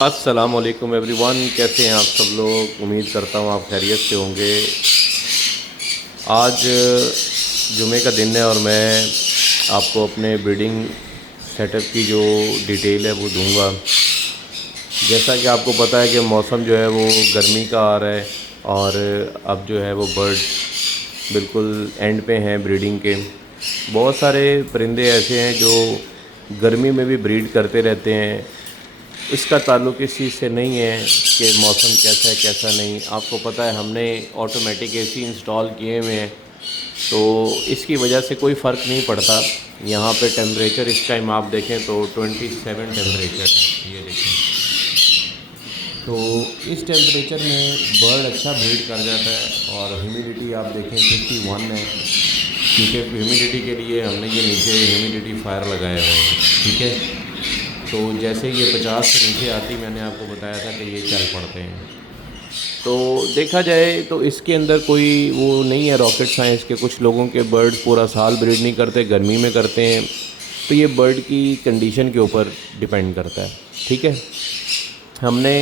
السلام علیکم every one, کیسے ہیں آپ سب لوگ؟ امید کرتا ہوں آپ خیریت سے ہوں گے۔ آج جمعے کا دن ہے اور میں آپ کو اپنے بریڈنگ سیٹ اپ کی جو ڈیٹیل ہے وہ دوں گا۔ جیسا کہ آپ کو پتہ ہے کہ موسم جو ہے وہ گرمی کا آ رہا ہے اور اب جو ہے وہ برڈ بالکل اینڈ پہ ہیں بریڈنگ کے۔ بہت سارے پرندے ایسے ہیں جو گرمی میں بھی بریڈ کرتے رہتے ہیں۔ اس کا تعلق اس چیز سے نہیں ہے کہ موسم کیسا ہے کیسا نہیں۔ آپ کو پتہ ہے ہم نے آٹومیٹک اے سی انسٹال کیے ہوئے ہیں، تو اس کی وجہ سے کوئی فرق نہیں پڑتا۔ یہاں پہ ٹیمپریچر اس ٹائم آپ دیکھیں تو 27 ٹیمپریچر ہے، یہ دیکھیں۔ تو اس ٹیمپریچر میں برڈ اچھا بریڈ کر جاتا ہے اور ہیومیڈیٹی آپ دیکھیں 51 ہے، کیونکہ ہیومیڈیٹی کے لیے ہم نے یہ نیچے ہیومیڈیٹی فائر لگایا ہوا ہے، ٹھیک ہے۔ تو جیسے یہ 50 سے نیچے آتی، میں نے آپ کو بتایا تھا کہ یہ چل پڑتے ہیں۔ تو دیکھا جائے تو اس کے اندر کوئی وہ نہیں ہے راکٹ سائنس کے کچھ لوگوں کے برڈ پورا سال بریڈ نہیں کرتے، گرمی میں کرتے ہیں۔ تو یہ برڈ کی کنڈیشن کے اوپر ڈیپینڈ کرتا ہے، ٹھیک ہے۔ ہم نے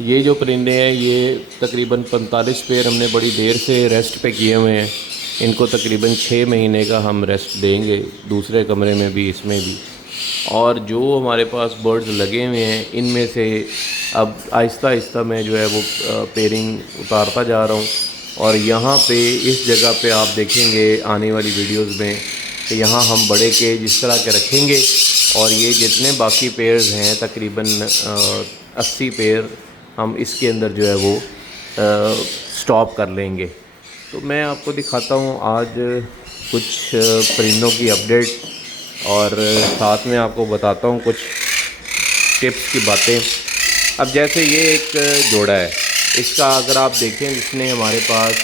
یہ جو پرندے ہیں یہ تقریباً 45 پیر ہم نے بڑی دیر سے ریسٹ پہ کیے ہوئے ہیں۔ ان کو تقریباً 6 مہینے کا ہم ریسٹ دیں گے، دوسرے کمرے میں بھی اس میں بھی۔ اور جو ہمارے پاس برڈز لگے ہوئے ہیں ان میں سے اب آہستہ آہستہ میں جو ہے وہ پیرنگ اتارتا جا رہا ہوں۔ اور یہاں پہ اس جگہ پہ آپ دیکھیں گے آنے والی ویڈیوز میں کہ یہاں ہم بڑے کیج اس طرح کے رکھیں گے، اور یہ جتنے باقی پیئرز ہیں تقریباً 80 پیئر ہم اس کے اندر جو ہے وہ سٹاپ کر لیں گے۔ تو میں آپ کو دکھاتا ہوں آج کچھ پرندوں کی اپڈیٹ، اور ساتھ میں آپ کو بتاتا ہوں کچھ ٹپس کی باتیں۔ اب جیسے یہ ایک جوڑا ہے، اس کا اگر آپ دیکھیں اس نے ہمارے پاس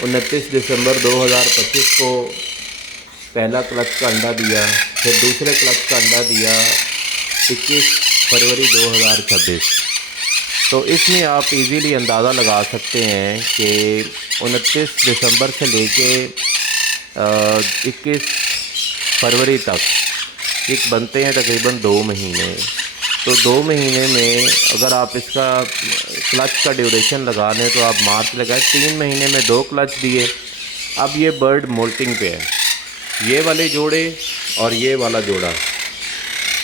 29 دسمبر 2025 کو پہلا کلچ کا انڈا دیا، پھر دوسرے کلچ کا انڈا دیا 21 فروری 2026۔ تو اس میں آپ ایزیلی اندازہ لگا سکتے ہیں کہ 29 دسمبر سے لے کے 21 فروری تک ایک بنتے ہیں تقریباً 2 مہینے۔ تو 2 مہینے میں اگر آپ اس کا کلچ کا ڈیوریشن لگا لیں تو آپ مارچ لگائیں، 3 مہینے میں 2 کلچ دیے۔ اب یہ برڈ مولٹنگ پہ ہے، یہ والے جوڑے اور یہ والا جوڑا،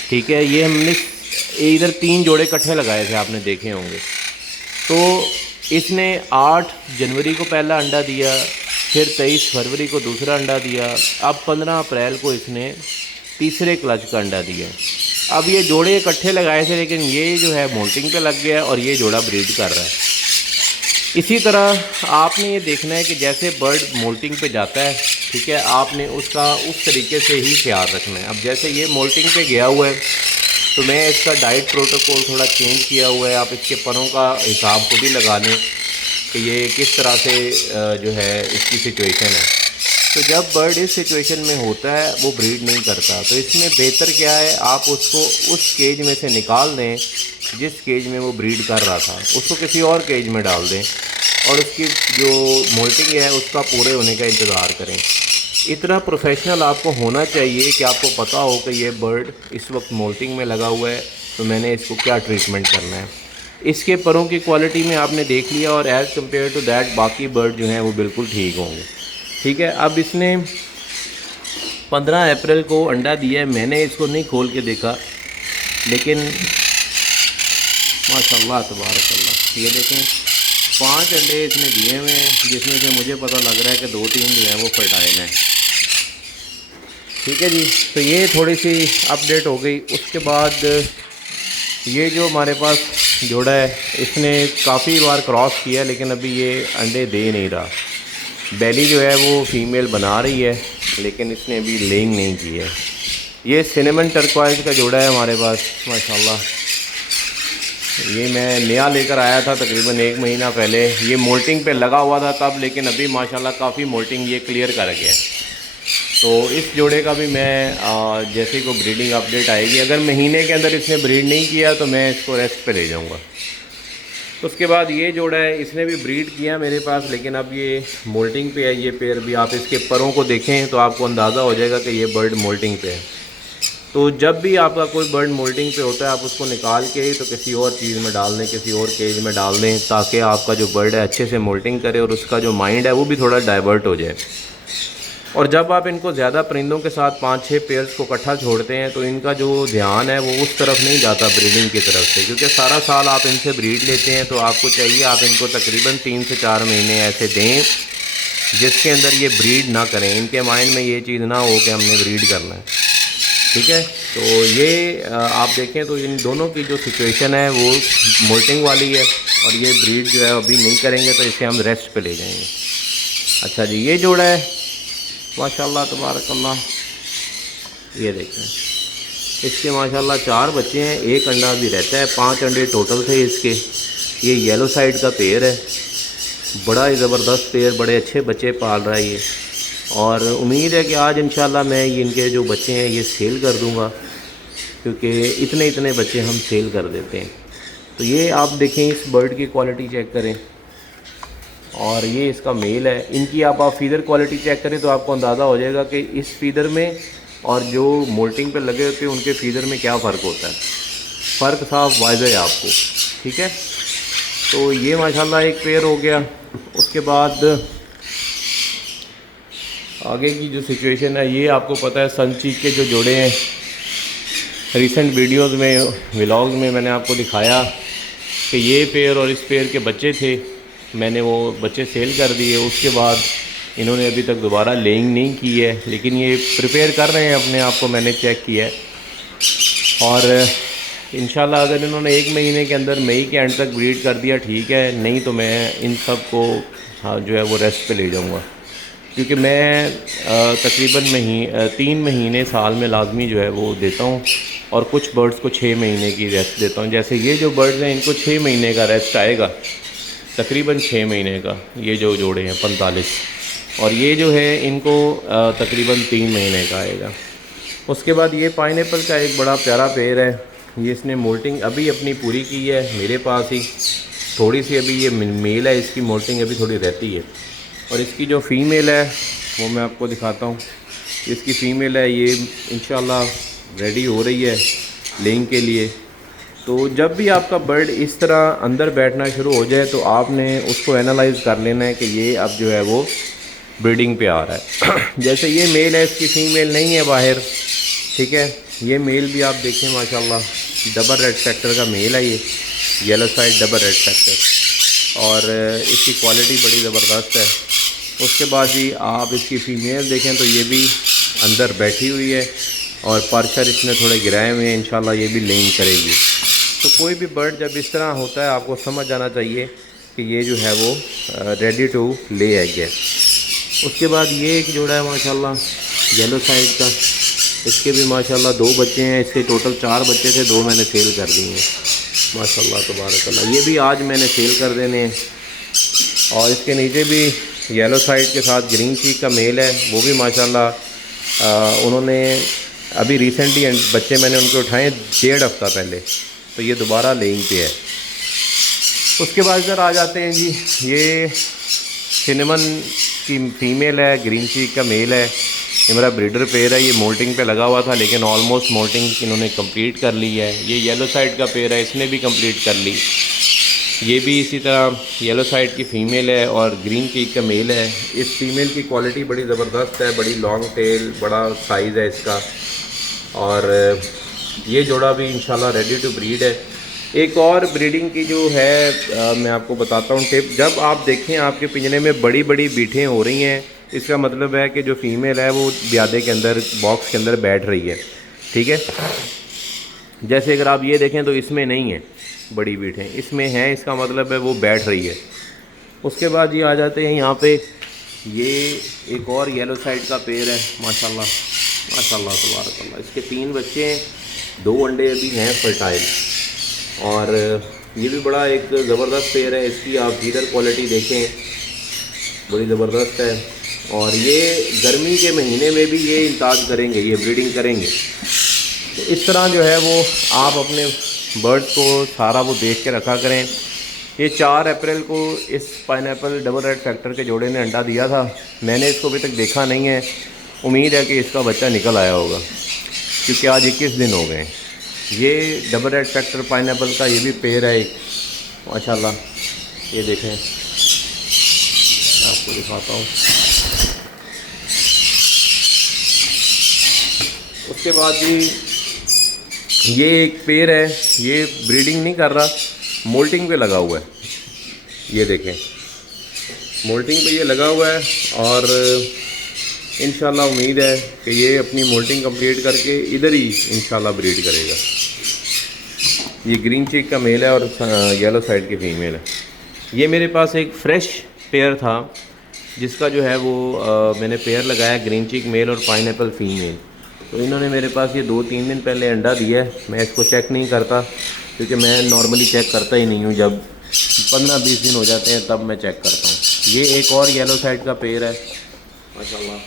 ٹھیک ہے۔ یہ ہم نے ادھر 3 جوڑے کٹھے لگائے تھے، آپ نے دیکھے ہوں گے۔ تو اس نے 8 جنوری کو پہلا انڈا دیا، پھر 23 فروری کو دوسرا انڈا دیا، اب 15 اپریل کو اس نے تیسرے کلچ کا انڈا دیا۔ اب یہ جوڑے اکٹھے لگائے تھے لیکن یہ جو ہے مولٹنگ پہ لگ گیا اور یہ جوڑا بریڈ کر رہا ہے۔ اسی طرح آپ نے یہ دیکھنا ہے کہ جیسے برڈ مولٹنگ پہ جاتا ہے، ٹھیک ہے، آپ نے اس کا اس طریقے سے ہی خیال رکھنا ہے۔ اب جیسے یہ مولٹنگ پہ گیا ہوا ہے تو میں اس کا ڈائٹ پروٹوکول تھوڑا چینج کیا ہوا ہے۔ آپ اس کے پروں کا حساب خود ہی لگا لیں کہ یہ کس طرح سے جو ہے اس کی سچویشن ہے۔ تو جب برڈ اس سچویشن میں ہوتا ہے وہ بریڈ نہیں کرتا، تو اس میں بہتر کیا ہے، آپ اس کو اس کیج میں سے نکال دیں جس کیج میں وہ بریڈ کر رہا تھا، اس کو کسی اور کیج میں ڈال دیں اور اس کی جو مولٹنگ ہے اس کا پورے ہونے کا انتظار کریں۔ اتنا پروفیشنل آپ کو ہونا چاہیے کہ آپ کو پتہ ہو کہ یہ برڈ اس وقت مولٹنگ میں لگا ہوا ہے تو میں نے اس کو کیا ٹریٹمنٹ کرنا ہے۔ اس کے پروں کی کوالٹی میں آپ نے دیکھ لیا، اور ایز کمپیئر ٹو دیٹ باقی برڈ جو ہیں وہ بالکل ٹھیک ہوں گے، ٹھیک ہے۔ اب اس نے 15 اپریل کو انڈا دیا ہے، میں نے اس کو نہیں کھول کے دیکھا لیکن ماشاء اللہ تبارک اللہ، یہ دیکھیں 5 انڈے اس نے دیے ہوئے ہیں، جس میں سے مجھے پتہ لگ رہا ہے کہ 2-3 جو ہیں وہ فرٹائل ہیں، ٹھیک ہے جی۔ تو یہ تھوڑی سی اپڈیٹ ہو گئی۔ اس کے بعد یہ جو ہمارے پاس جوڑا ہے اس نے کافی بار کراس کیا لیکن ابھی یہ انڈے دے نہیں رہا۔ بیلی جو ہے وہ فیمیل بنا رہی ہے لیکن اس نے ابھی لیئنگ نہیں کی ہے۔ یہ سینیمن ٹرکوائز کا جوڑا ہے ہمارے پاس، ماشاءاللہ یہ میں نیا لے کر آیا تھا تقریباً 1 مہینہ پہلے۔ یہ مولٹنگ پہ لگا ہوا تھا تب، لیکن ابھی ماشاءاللہ کافی مولٹنگ یہ کلیئر کر گیا ہے۔ تو اس جوڑے کا بھی میں جیسے کوئی بریڈنگ اپڈیٹ آئے گی، اگر مہینے کے اندر اس نے بریڈ نہیں کیا تو میں اس کو ریسٹ پہ لے جاؤں گا۔ اس کے بعد یہ جوڑا ہے، اس نے بھی بریڈ کیا میرے پاس لیکن اب یہ مولٹنگ پہ ہے۔ یہ پیر بھی آپ اس کے پروں کو دیکھیں تو آپ کو اندازہ ہو جائے گا کہ یہ برڈ مولٹنگ پہ ہے۔ تو جب بھی آپ کا کوئی برڈ مولٹنگ پہ ہوتا ہے آپ اس کو نکال کے تو کسی اور چیز میں ڈال دیں، کسی اور کیج میں ڈال دیں، تاکہ آپ کا جو برڈ ہے اچھے سے مولٹنگ کرے اور اس کا جو مائنڈ ہے وہ بھی تھوڑا ڈائیورٹ ہو جائے۔ اور جب آپ ان کو زیادہ پرندوں کے ساتھ 5-6 پیئرس کو اکٹھا چھوڑتے ہیں تو ان کا جو دھیان ہے وہ اس طرف نہیں جاتا بریڈنگ کی طرف سے، کیونکہ سارا سال آپ ان سے بریڈ لیتے ہیں، تو آپ کو چاہیے آپ ان کو تقریباً 3 سے 4 مہینے ایسے دیں جس کے اندر یہ بریڈ نہ کریں، ان کے مائنڈ میں یہ چیز نہ ہو کہ ہم نے بریڈ کرنا ہے، ٹھیک ہے۔ تو یہ آپ دیکھیں تو ان دونوں کی جو سچویشن ہے وہ مولٹنگ والی ہے، اور یہ بریڈ جو ہے ابھی نہیں کریں گے تو اسے ہم ریسٹ پہ لے جائیں گے۔ اچھا جی، یہ جوڑا ہے ماشاءاللہ تبارک اللہ، یہ دیکھیں اس کے ماشاءاللہ 4 بچے ہیں، 1 انڈا بھی رہتا ہے، 5 انڈے ٹوٹل تھے اس کے۔ یہ یلو سائڈ کا پیر ہے، بڑا ہی زبردست پیر، بڑے اچھے بچے پال رہا ہے یہ، اور امید ہے کہ آج انشاءاللہ میں ان کے جو بچے ہیں یہ سیل کر دوں گا، کیونکہ اتنے بچے ہم سیل کر دیتے ہیں۔ تو یہ آپ دیکھیں اس برڈ کی کوالٹی چیک کریں، اور یہ اس کا میل ہے۔ ان کی آپ فیدر کوالٹی چیک کریں تو آپ کو اندازہ ہو جائے گا کہ اس فیدر میں اور جو مولٹنگ پہ لگے ہوتے ہیں ان کے فیدر میں کیا فرق ہوتا ہے، فرق صاف واضح ہے آپ کو، ٹھیک ہے۔ تو یہ ماشاءاللہ ایک پیر ہو گیا۔ اس کے بعد آگے کی جو سچویشن ہے یہ آپ کو پتہ ہے سن چیک کے جو جوڑے ہیں، ریسنٹ ویڈیوز میں ولاگز میں میں نے آپ کو دکھایا کہ یہ پیر اور اس پیر کے بچے تھے، میں نے وہ بچے سیل کر دیے۔ اس کے بعد انہوں نے ابھی تک دوبارہ لینگ نہیں کی ہے، لیکن یہ پریپیئر کر رہے ہیں اپنے آپ کو، میں نے چیک کیا ہے، اور انشاءاللہ اگر انہوں نے 1 مہینے کے اندر مئی کے اینڈ تک بریڈ کر دیا ٹھیک ہے، نہیں تو میں ان سب کو جو ہے وہ ریسٹ پہ لے جاؤں گا، کیونکہ میں تقریباً 3 مہینے سال میں لازمی جو ہے وہ دیتا ہوں، اور کچھ برڈز کو 6 مہینے کی ریسٹ دیتا ہوں۔ جیسے یہ جو برڈز ہیں ان کو 6 مہینے کا ریسٹ آئے گا، تقریباً 6 مہینے کا، یہ جو جوڑے ہیں 45، اور یہ جو ہے ان کو تقریباً 3 مہینے کا آئے گا۔ اس کے بعد یہ پائن ایپل کا ایک بڑا پیارا پیر ہے، یہ اس نے مولٹنگ ابھی اپنی پوری کی ہے میرے پاس ہی، تھوڑی سی ابھی یہ میل ہے، اس کی مولٹنگ ابھی تھوڑی رہتی ہے، اور اس کی جو فیمیل ہے وہ میں آپ کو دکھاتا ہوں۔ اس کی فیمیل ہے، یہ انشاءاللہ ریڈی ہو رہی ہے لینگ کے لیے۔ تو جب بھی آپ کا برڈ اس طرح اندر بیٹھنا شروع ہو جائے تو آپ نے اس کو اینالائز کر لینا ہے کہ یہ اب جو ہے وہ بریڈنگ پہ آ رہا ہے۔ جیسے یہ میل ہے، اس کی فیمیل نہیں ہے باہر، ٹھیک ہے۔ یہ میل بھی آپ دیکھیں ماشاءاللہ ڈبل ریڈ فیکٹر کا میل ہے، یہ yellow side double red factor, اور اس کی کوالٹی بڑی زبردست ہے۔ اس کے بعد جی آپ اس کی فیمیل دیکھیں تو یہ بھی اندر بیٹھی ہوئی ہے، اور پرچر اس نے تھوڑے گرائے ہوئے ہیں، انشاءاللہ یہ بھی لینگ کرے گی۔ تو کوئی بھی برڈ جب اس طرح ہوتا ہے آپ کو سمجھ جانا چاہیے کہ یہ جو ہے وہ ریڈی ٹو لے ایگ ہے۔ اس کے بعد یہ ایک جوڑا ہے ماشاءاللہ یلو سائڈ کا، اس کے بھی ماشاءاللہ 2 بچے ہیں، اس کے ٹوٹل 4 بچے تھے، 2 میں نے سیل کر دیے ہیں ماشاءاللہ تبارک اللہ۔ یہ بھی آج میں نے سیل کر دینے ہیں۔ اور اس کے نیچے بھی یلو سائڈ کے ساتھ گرین چیک کا میل ہے، وہ بھی ماشاءاللہ انہوں نے ابھی ریسنٹلی بچے میں نے ان کے اٹھائے 1.5 ہفتہ پہلے، تو یہ دوبارہ لینگ پہ ہے۔ اس کے بعد ادھر آ جاتے ہیں جی، یہ سنیمن کی فیمیل ہے، گرین چیک کا میل ہے، یہ میرا بریڈر پیر ہے، یہ مولٹنگ پہ لگا ہوا تھا لیکن آلموسٹ مولٹنگ انہوں نے کمپلیٹ کر لی ہے۔ یہ یلو سائڈ کا پیر ہے، اس نے بھی کمپلیٹ کر لی۔ یہ بھی اسی طرح یلو سائڈ کی فیمیل ہے اور گرین چیک کا میل ہے۔ اس فیمیل کی کوالٹی بڑی زبردست ہے، بڑی لانگ ٹیل، بڑا سائز ہے اس کا، اور یہ جوڑا بھی انشاءاللہ ریڈی ٹو بریڈ ہے۔ ایک اور بریڈنگ کی جو ہے میں آپ کو بتاتا ہوں ٹپ، جب آپ دیکھیں آپ کے پنجرے میں بڑی بڑی بیٹھیں ہو رہی ہیں، اس کا مطلب ہے کہ جو فیمیل ہے وہ بیادے کے اندر باکس کے اندر بیٹھ رہی ہے، ٹھیک ہے۔ جیسے اگر آپ یہ دیکھیں تو اس میں نہیں ہے بڑی بیٹھیں، اس میں ہیں، اس کا مطلب ہے وہ بیٹھ رہی ہے۔ اس کے بعد یہ آ جاتے ہیں یہاں پہ، یہ ایک اور یلو سائڈ کا پیر ہے ماشاءاللہ ماشاءاللہ تبارک اللہ۔ اس کے 3 بچے ہیں، 2 انڈے ابھی ہیں فرٹائل، اور یہ بھی بڑا ایک زبردست پیر ہے۔ اس کی آپ فیڈر کوالٹی دیکھیں، بڑی زبردست ہے، اور یہ گرمی کے مہینے میں بھی یہ انتاج کریں گے، یہ بریڈنگ کریں گے۔ تو اس طرح جو ہے وہ آپ اپنے برڈز کو سارا وہ دیکھ کے رکھا کریں۔ یہ 4 اپریل کو اس pineapple double red factor کے جوڑے نے انڈا دیا تھا، میں نے اس کو ابھی تک دیکھا نہیں ہے، امید ہے کہ اس کا بچہ نکل آیا ہوگا، کیونکہ آج 21 دن ہو گئے ہیں۔ یہ double red factor pineapple کا یہ بھی پیر ہے ایک ماشاءاللہ، یہ دیکھیں میں آپ کو دکھاتا ہوں۔ اس کے بعد بھی یہ ایک پیر ہے، یہ بریڈنگ نہیں کر رہا، مولٹنگ پہ لگا ہوا ہے، یہ دیکھیں مولٹنگ پہ یہ لگا ہوا ہے، اور انشاءاللہ امید ہے کہ یہ اپنی مولٹنگ کمپلیٹ کر کے ادھر ہی انشاءاللہ بریڈ کرے گا۔ یہ گرین چیک کا میل ہے اور یلو سائڈ کی فیمیل ہے۔ یہ میرے پاس ایک فریش پیئر تھا جس کا جو ہے وہ میں نے پیئر لگایا، گرین چیک میل اور پائن ایپل فیمیل۔ تو انہوں نے میرے پاس یہ 2-3 دن پہلے انڈا دیا ہے۔ میں اس کو چیک نہیں کرتا کیونکہ میں نارملی چیک کرتا ہی نہیں ہوں، جب 15-20 دن ہو جاتے ہیں تب میں چیک کرتا ہوں۔ یہ ایک اور یلو سائڈ کا پیئر ہے ماشاءاللہ۔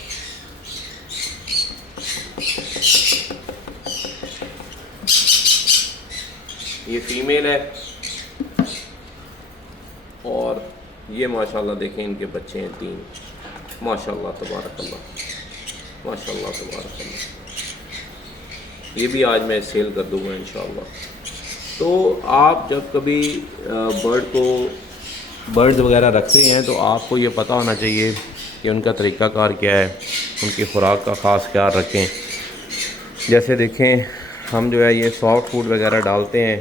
یہ فیمیل ہے، اور یہ ماشاءاللہ دیکھیں ان کے بچے ہیں 3، ماشاءاللہ تبارک اللہ، ماشاءاللہ تبارک اللہ۔ یہ بھی آج میں سیل کر دوں گا انشاءاللہ۔ تو آپ جب کبھی برڈز وغیرہ رکھتے ہیں تو آپ کو یہ پتہ ہونا چاہیے کہ ان کا طریقہ کار کیا ہے، ان کی خوراک کا خاص خیال رکھیں۔ جیسے دیکھیں ہم جو ہے یہ سافٹ فوڈ وغیرہ ڈالتے ہیں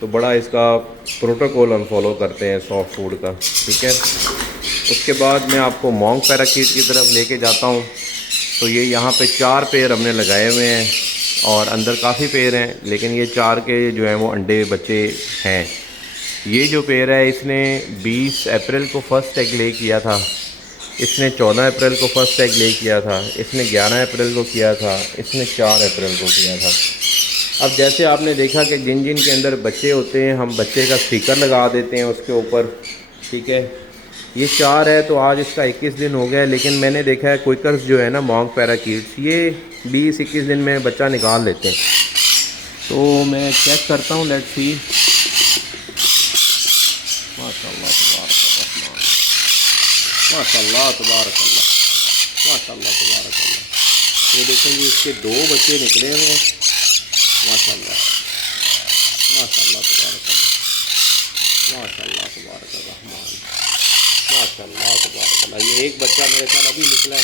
تو بڑا اس کا پروٹوکول ہم فالو کرتے ہیں سافٹ فوڈ کا، ٹھیک ہے۔ اس کے بعد میں آپ کو مونگ پیراکیٹ کی طرف لے کے جاتا ہوں۔ تو یہ یہاں پہ 4 پیر ہم نے لگائے ہوئے ہیں، اور اندر کافی پیر ہیں، لیکن یہ 4 کے جو ہیں وہ انڈے بچے ہیں۔ یہ جو پیر ہے اس نے 20 اپریل کو فرسٹ ایگ لے کیا تھا، اس نے 14 اپریل کو فرسٹ ایگ لے کیا تھا، اس نے 11 اپریل کو کیا تھا، اس نے 4 اپریل کو کیا تھا۔ اب جیسے آپ نے دیکھا کہ جن جن کے اندر بچے ہوتے ہیں ہم بچے کا اسٹیکر لگا دیتے ہیں اس کے اوپر، ٹھیک ہے۔ یہ 4 ہے تو آج اس کا 21 دن ہو گیا ہے، لیکن میں نے دیکھا ہے کوئکرز جو ہے نا مونگ پیراکیٹس یہ 20-21 دن میں بچہ نکال لیتے ہیں۔ تو میں چیک کرتا ہوں، لیٹ سی، ماشاءاللہ تبارک الرحمن، ماشاءاللہ تبارک اللہ، ماشاءاللہ تبارک اللہ۔ یہ دیکھیں جی اس کے 2 بچے نکلے ہوئے ہیں ماشاءاللہ، ماشاءاللہ تبارک اللہ، ماشاءاللہ تبارک الرحمن، ماشاءاللہ تبارک اللہ۔ یہ ایک بچہ میرے ساتھ ابھی نکلا ہے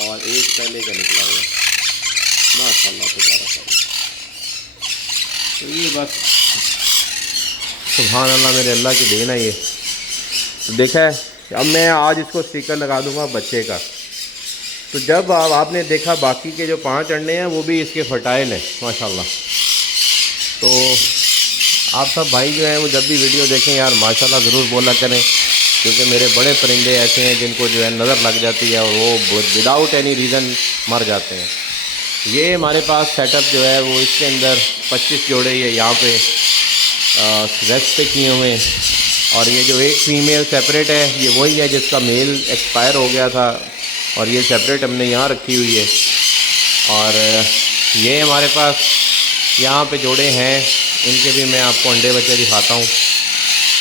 اور ایک پہلے کا نکلا ہوا ہے، ماشاءاللہ تبارک اللہ۔ تو یہ بس سبحان اللہ، میرے اللہ کی دین ہے یہ۔ تو دیکھا ہے، اب میں آج اس کو اسٹیکر لگا دوں گا بچے کا۔ تو جب آپ نے دیکھا باقی کے جو 5 انڈے ہیں وہ بھی اس کے فرٹائل ہیں ماشاءاللہ۔ تو آپ سب بھائی جو ہیں وہ جب بھی ویڈیو دیکھیں یار ماشاءاللہ ضرور بولا کریں، کیونکہ میرے بڑے پرندے ایسے ہیں جن کو جو ہے نظر لگ جاتی ہے اور وہ وداؤٹ اینی ریزن مر جاتے ہیں۔ یہ ہمارے پاس سیٹ اپ جو ہے وہ اس کے اندر 25 جوڑے یہ یہاں پہ ریسٹ پہ کیے ہوئے ہیں، اور یہ جو ایک فیمیل سیپریٹ ہے یہ وہی ہے جس کا میل ایکسپائر ہو گیا تھا، اور یہ سیپریٹ ہم نے یہاں رکھی ہوئی ہے۔ اور یہ ہمارے پاس یہاں پہ جوڑے ہیں، ان کے بھی میں آپ کو انڈے بچے دکھاتا ہوں۔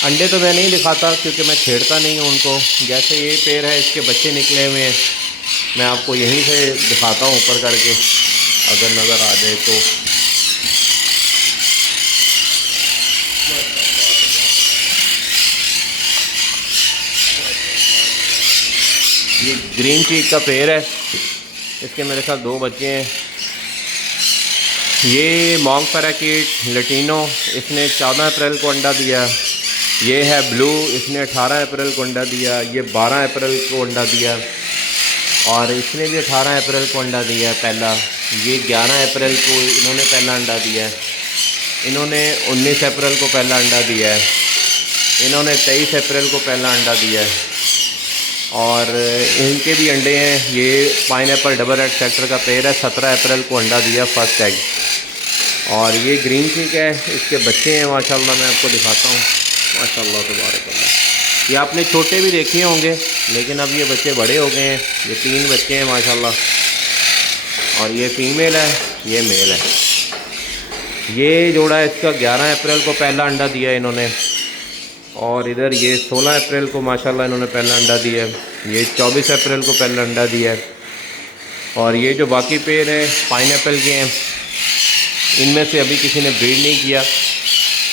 انڈے تو میں نہیں دکھاتا کیونکہ میں چھیڑتا نہیں ہوں ان کو۔ جیسے یہ پیر ہے اس کے بچے نکلے ہوئے ہیں، میں آپ کو یہیں سے دکھاتا ہوں اوپر کر کے اگر نظر آ جائے تو۔ یہ گرین چیک کا پیر ہے، اس کے میرے ساتھ 2 بچے ہیں۔ یہ مونگ پیراکیٹ لٹینو، اس نے 14 اپریل کو انڈا دیا۔ یہ ہے بلو، اس نے 18 اپریل کو انڈا دیا۔ یہ 12 اپریل کو انڈا دیا، اور اس نے بھی 18 اپریل کو انڈا دیا پہلا۔ یہ 11 اپریل کو انہوں نے پہلا انڈا دیا ہے۔ انہوں نے 19 اپریل کو پہلا انڈا دیا ہے۔ انہوں نے 23 اپریل کو پہلا انڈا دیا ہے، اور ان کے بھی انڈے ہیں۔ یہ pineapple double red factor کا پیر ہے، 17 اپریل کو انڈا دیا فرسٹ ایگ۔ اور یہ گرین چیک ہے، اس کے بچے ہیں ماشاءاللہ، میں آپ کو دکھاتا ہوں ماشاءاللہ تبارک اللہ۔ یہ آپ نے چھوٹے بھی دیکھے ہوں گے لیکن اب یہ بچے بڑے ہو گئے ہیں۔ یہ 3 بچے ہیں ماشاءاللہ، اور یہ فیمیل ہے، یہ میل ہے۔ یہ جوڑا اس کا 11 اپریل کو پہلا انڈا دیا انہوں نے، اور ادھر یہ 16 اپریل کو ماشاءاللہ انہوں نے پہلا انڈا دیا ہے۔ یہ 24 اپریل کو پہلا انڈا دیا ہے، اور یہ جو باقی پیر ہیں پائن ایپل کے ہیں، ان میں سے ابھی کسی نے بریڈ نہیں کیا،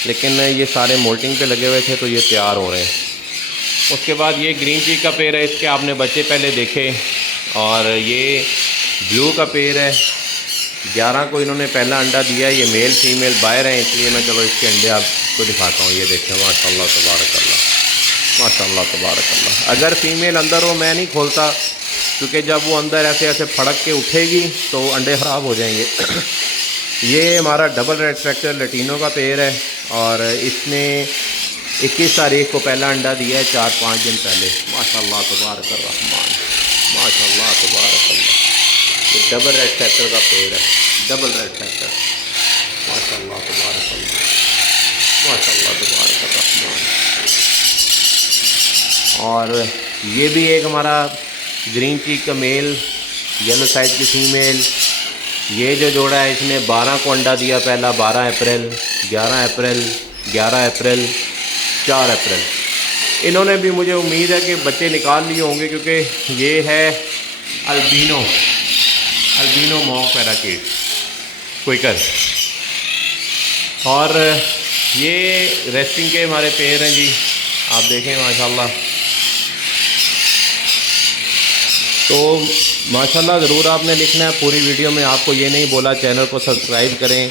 لیکن یہ سارے مولٹنگ پہ لگے ہوئے تھے تو یہ تیار ہو رہے ہیں۔ اس کے بعد یہ گرین چیک کا پیر ہے، اس کے آپ نے بچے پہلے دیکھے، اور یہ بلو کا پیر ہے، 11 کو انہوں نے پہلا انڈا دیا، یہ میل فیمیل باہر ہیں، اس لیے میں چلو اس کے انڈے آپ کو دکھاتا ہوں۔ یہ دیکھیں ماشاء اللہ تبارک اللہ، ماشاء اللہ تبارک اللہ۔ اگر فیمیل اندر ہو میں نہیں کھولتا، کیونکہ جب وہ اندر ایسے ایسے پھڑک کے اٹھے گی تو انڈے خراب ہو جائیں گے۔ یہ ہمارا ڈبل ریڈ فیکٹر لٹینو کا پیر ہے، اور اس نے 21 تاریخ کو پہلا انڈا دیا ہے، 4-5 دن پہلے۔ ماشاء اللہ تبارک الرحمن، ماشاء اللہ تبارک اللہ۔ یہ ڈبل ریڈ فیکٹر کا پیر ہے، ڈبل ریڈ فیکٹر، ماشاء اللہ تبارک اللہ، ماشاء اللہ تبارک الرحمن۔ اور یہ بھی ایک ہمارا گرین چیک کا میل، یلو سائڈ کی فیمیل۔ یہ جو جوڑا ہے اس نے 12 کو انڈا دیا پہلا، 12 اپریل، 11 اپریل، 11 اپریل، 4 اپریل۔ انہوں نے بھی مجھے امید ہے کہ بچے نکال لیے ہوں گے، کیونکہ یہ ہے البینو مونگ پیراکیٹ کوئکر۔ اور یہ ریسٹنگ کے ہمارے پیر ہیں جی، آپ دیکھیں ماشاءاللہ۔ تو ماشاءاللہ ضرور آپ نے لکھنا ہے پوری ویڈیو میں، آپ کو یہ نہیں بولا چینل کو سبسکرائب کریں،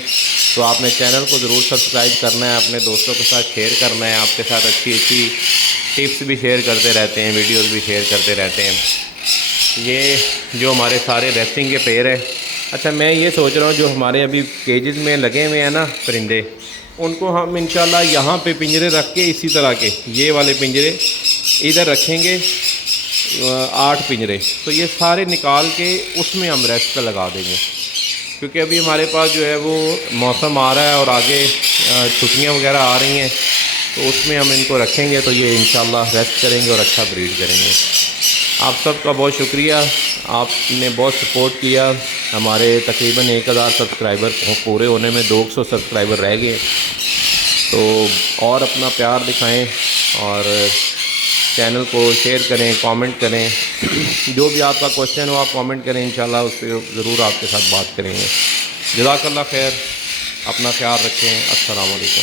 تو آپ نے چینل کو ضرور سبسکرائب کرنا ہے، اپنے دوستوں کے ساتھ شیئر کرنا ہے، آپ کے ساتھ اچھی اچھی ٹپس بھی شیئر کرتے رہتے ہیں، ویڈیوز بھی شیئر کرتے رہتے ہیں۔ یہ جو ہمارے سارے ریسٹنگ کے پیر ہیں۔ اچھا میں یہ سوچ رہا ہوں جو ہمارے ابھی کیجز میں لگے ہوئے ہیں نا پرندے، ان کو ہم انشاءاللہ یہاں پہ پنجرے رکھ کے اسی طرح کے یہ والے پنجرے ادھر رکھیں گے، 8 پنجرے، تو یہ سارے نکال کے اس میں ہم ریسٹ پہ لگا دیں گے، کیونکہ ابھی ہمارے پاس جو ہے وہ موسم آ رہا ہے اور آگے چھٹیاں وغیرہ آ رہی ہیں، تو اس میں ہم ان کو رکھیں گے تو یہ انشاءاللہ ریسٹ کریں گے اور اچھا بریڈ کریں گے۔ آپ سب کا بہت شکریہ، آپ نے بہت سپورٹ کیا۔ ہمارے تقریباً 1000 سبسکرائبر پورے ہونے میں 200 سبسکرائبر رہ گئے، تو اور اپنا پیار دکھائیں اور چینل کو شیئر کریں، کامنٹ کریں، جو بھی آپ کا کوشچن ہو آپ کامنٹ کریں، انشاءاللہ اس پہ ضرور آپ کے ساتھ بات کریں گے۔ جزاک اللہ خیر، اپنا خیال رکھیں، السلام علیکم۔